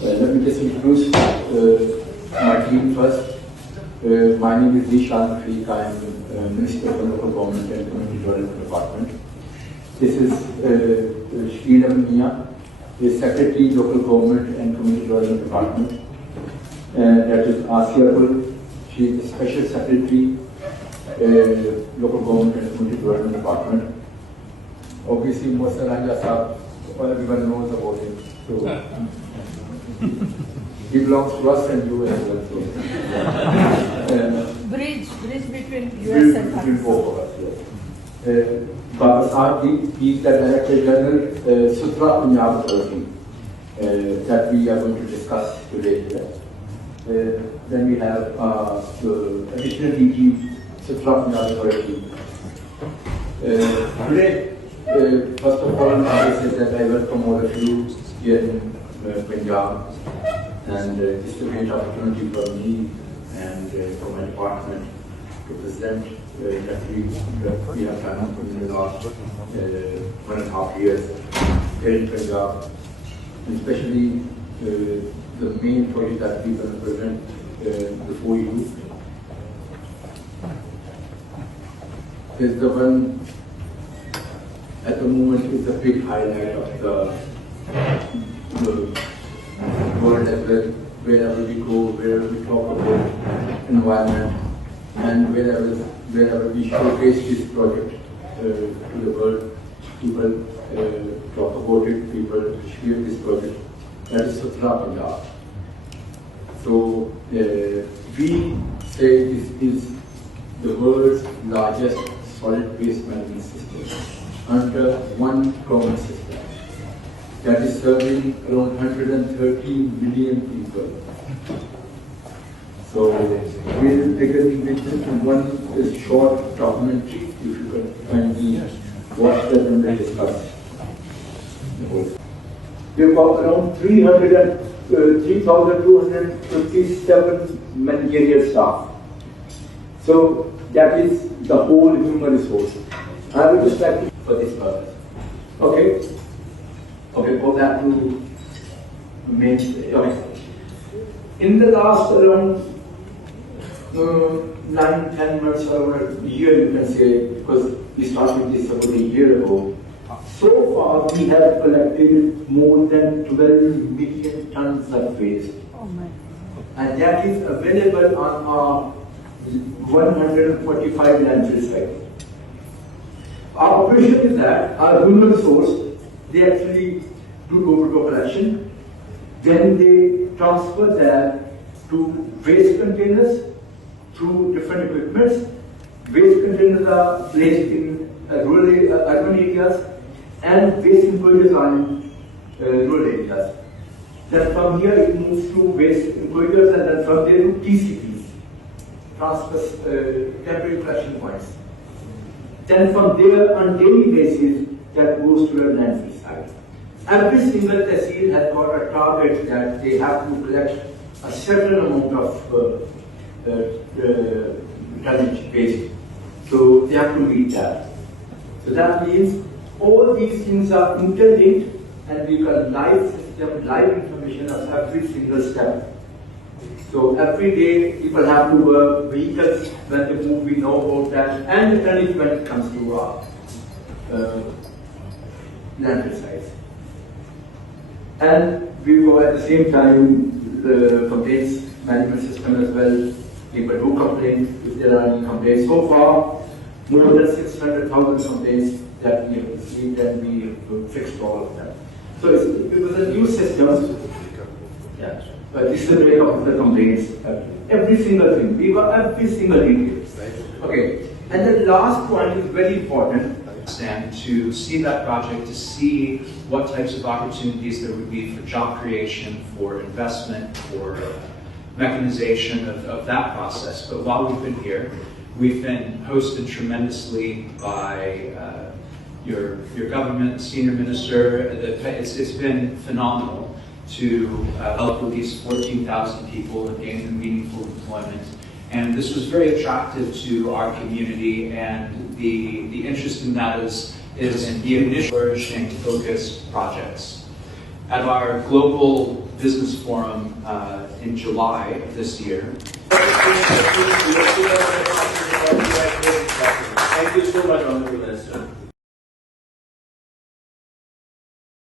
Let me just introduce my team first. My name is ذیشان رفیق. I am Minister of Local Government and Community Development Department. This is Shriram, the Secretary, Local Government and Community Development Department. That is Asiyapul. She is the Special Secretary, Local Government and Community Development Department. Obviously, Mohsen everyone knows about him. So he belongs to us and you as well. So, bridge between US and Pakistan. Both of us, yes. Baba Sahib, he is the Director General, Sutra Punjab Authority, that we are going to discuss today here. Then we have the additional DG, Sutra Punjab Authority. Today, first of all, I will say that I welcome all of you here in Punjab, and it's a great opportunity for me and for my department to present that we have done in the last 1.5 years here in Punjab, especially the main project that we will present before you is the one at the moment is a big highlight of the world as well. Wherever we go, wherever we talk about environment, and wherever we showcase this project to the world, people talk about it, people share this project. That is Sutra Punjab. So we say this is the world's largest solid waste management system under one common system that is serving around 130 million people. So we will begin with just one short documentary, if you can kindly watch that and then discuss. We've got around 3,257 managerial staff. So that is the whole human resource. I will just like for this purpose. Okay, go back to main. Okay. In the last around 9-10 months or a year, you can say, because we started this about a year ago. So far, we have collected more than 12 million tons of waste. Oh my. And that is available on our 145 landfill sites. Our operation is that our human resource, they actually do door-to-door collection, then they transfer that to waste containers through different equipments. Waste containers are placed in rural urban areas, and waste enclosures are in rural areas. Then from here it moves to waste enclosures, and then from there to TCPs, temporary collection points. Then from there, on daily basis, that goes to a landfill site. Every single tehsil has got a target that they have to collect a certain amount of tonnage waste. So they have to meet that. So that means all these things are interlinked, and we got live system, live information of every single step. So every day people have to work, vehicles when they move, we know about that, and the tonnage when it comes to our landfill sites. And we go at the same time the complaints management system as well. People do complain if there are any complaints. So far, more than 600,000 complaints that we have received, and we have fixed all of them. So it was a new system. Yeah. But this is the breakup of the complaints. Every single thing. We got every single detail. Okay. And the last point is very important. And to see that project, to see what types of opportunities there would be for job creation, for investment, for mechanization of that process. But while we've been here, we've been hosted tremendously by your government, senior minister. It's been phenomenal to help with these 14,000 people and gain them meaningful employment. And this was very attractive to our community, and the interest in that is in the initial flourishing focused projects. At our global business forum in July of this year, Thank you so much, Honorable Minister.